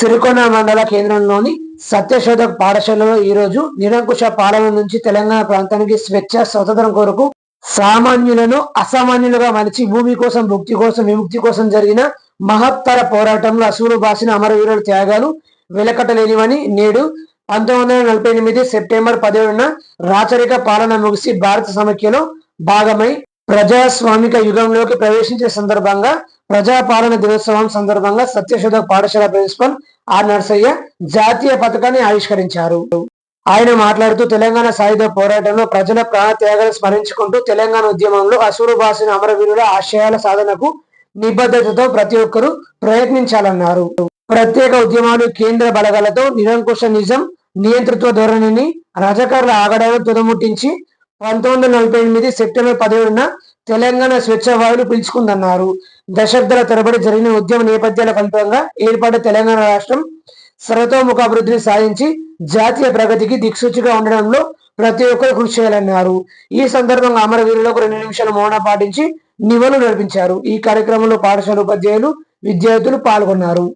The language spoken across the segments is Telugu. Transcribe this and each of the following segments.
సిరికొండ మండల కేంద్రంలోని సత్యశోధక్ పాఠశాలలో ఈ రోజు నిరంకుశ పాలన నుంచి తెలంగాణ ప్రాంతానికి స్వేచ్ఛ స్వతంత్రం కొరకు సామాన్యులను అసామాన్యులుగా మలిచి భూమి కోసం భుక్తి కోసం విముక్తి కోసం జరిగిన మహత్తర పోరాటంలో అసూలు బాసిన అమరవీరుల త్యాగాలు వెలకట్టలేనివని నేడు పంతొమ్మిది వందల నలభై ఎనిమిది సెప్టెంబర్ పదిహేడున రాచరిక పాలన ముగిసి భారత సమైక్యలో భాగమై ప్రజాస్వామిక యుగంలోకి ప్రవేశించే సందర్భంగా ప్రజాపాలన దినోత్సవం సందర్భంగా సత్యశోధ పాఠశాల ప్రిన్సిపల్ ఆర్ నర్సయ్య జాతీయ పథకాన్ని ఆవిష్కరించారు. ఆయన మాట్లాడుతూ తెలంగాణ సాయుధ పోరాటంలో ప్రజల ప్రాణ త్యాగాలు స్మరించుకుంటూ తెలంగాణ ఉద్యమంలో అసూరు బాసిన అమరవీరుల ఆశయాల సాధనకు నిబద్ధతతో ప్రతి ఒక్కరూ ప్రయత్నించాలన్నారు. ప్రత్యేక ఉద్యమాలు కేంద్ర బలగాలతో నిరంకుశ నిజం నియంతృత్వ ధోరణిని రజకారుల ఆగడాలను తుదముట్టించి పంతొమ్మిది వందల నలభై ఎనిమిది సెప్టెంబర్ పదిహేడున తెలంగాణ స్వేచ్ఛ వాయులు పిలుచుకుందన్నారు. దశాబ్దాల తరబడి జరిగిన ఉద్యమ నేపథ్యాల ఫలితంగా ఏర్పడ్డ తెలంగాణ రాష్ట్రం సర్వతోముఖ అభివృద్ధిని సాధించి జాతీయ ప్రగతికి దిక్సూచిగా ఉండడంలో ప్రతి ఒక్కరు కృషి చేయాలన్నారు. ఈ సందర్భంగా అమరవీరులకు రెండు నిమిషాలు మౌనం పాటించి నివలు నడిపించారు ఈ కార్యక్రమంలో పాఠశాల ఉపాధ్యాయులు విద్యార్థులు పాల్గొన్నారు.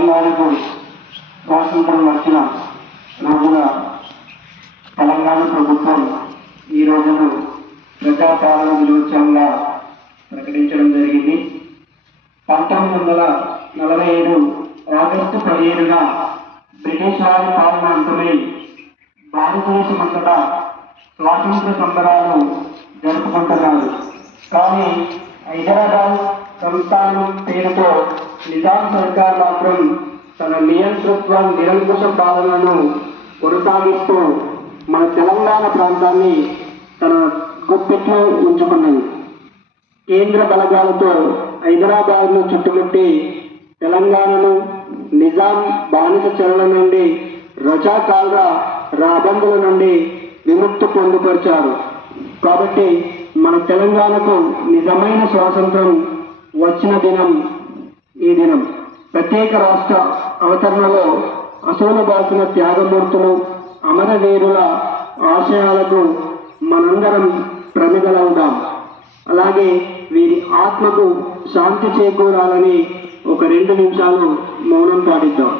తెలంగాణకు స్వాతంత్రం వచ్చిన రోజున తెలంగాణ ప్రభుత్వం ఈ రోజును ప్రజాపాలన దినోత్సవంగా ప్రకటించడం జరిగింది. పంతొమ్మిది వందల నలభై ఏడు ఆగస్టు పదిహేనున బ్రిటిష్ వారి పాలన అంతమై భారతదేశం అంతటా స్వాతంత్ర సంబరాలు జరుపుకుంటున్నారు. కానీ హైదరాబాద్ సంస్థానం పేరుతో నిజాం సర్కార్ మాత్రం తన నియంతృత్వ నిరంకుశ పాలనను కొనసాగిస్తూ మన తెలంగాణ ప్రాంతాన్ని తన గుప్పెట్లో ఉంచుకున్నది. కేంద్ర బలగాలతో హైదరాబాద్ను చుట్టుముట్టి తెలంగాణను నిజాం బానిస చెరల నుండి రజాకాల్రా రాబందుల నుండి విముక్తి పొందుపరిచారు. కాబట్టి మన తెలంగాణకు నిజమైన స్వాతంత్రం వచ్చిన దినం ఈ దినం ప్రత్యేక రాష్ట్ర అవతరణలో అసోన బాసిన త్యాగమూర్తులు అమరవీరుల ఆశయాలకు మనందరం ప్రమిదలవుదాం. అలాగే వీరి ఆత్మకు శాంతి చేకూరాలని ఒక రెండు నిమిషాలు మౌనం పాటిద్దాం.